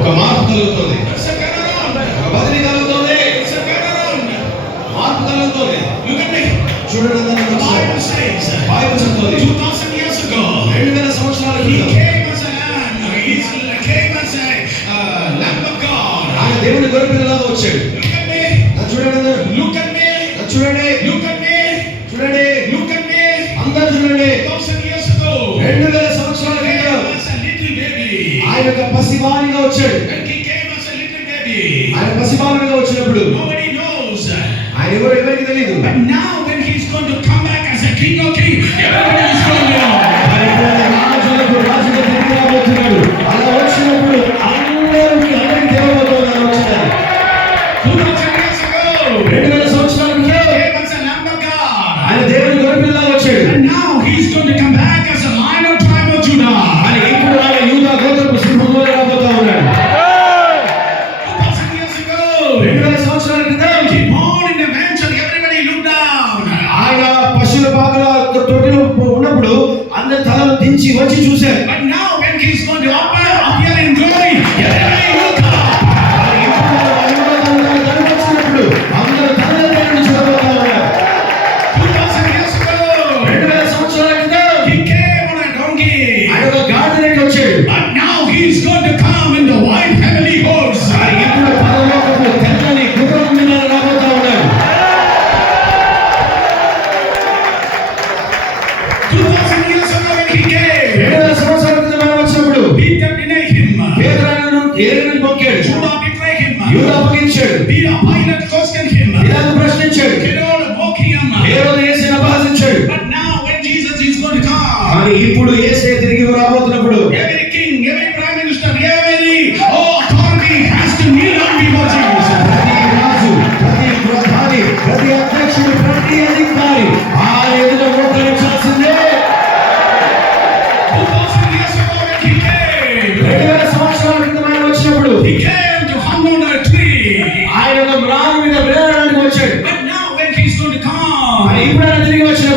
ఒక మార్పు కలుగుతుంది. బదిలీ కలుగుతుంది మార్పు కలుగుతుంది. చూడండి బైబిల్ చెప్తుంది రెండు వేల ఆయన పసివాలుగా వచ్చినప్పుడు nobody knows ఆయన ఎవరు ఎవరికి తెలియదు but now when he is going to come back as a king of king everybody is going to know అలా వచ్చినప్పుడు అందరూ అందరికి దేవబోతున్నారు వచ్చినారు రెండు వేల సంవత్సరాల ముందు ఆయన దేవుని గొర్రెపిల్లగా వచ్చాడు now he is going to come back దించి వచ్చి చూశారు. But now when he is going to upper appear in glory every will come But he's going ప్రవహించాడు వీరు పైలట్ కోసం పిలాతు ప్రశ్నించాడు హేరోదు యేసుని అపహరించాడు but now when Jesus is going to come కానీ ఇప్పుడు ఎప్పుడైనా తిరిగి వచ్చిన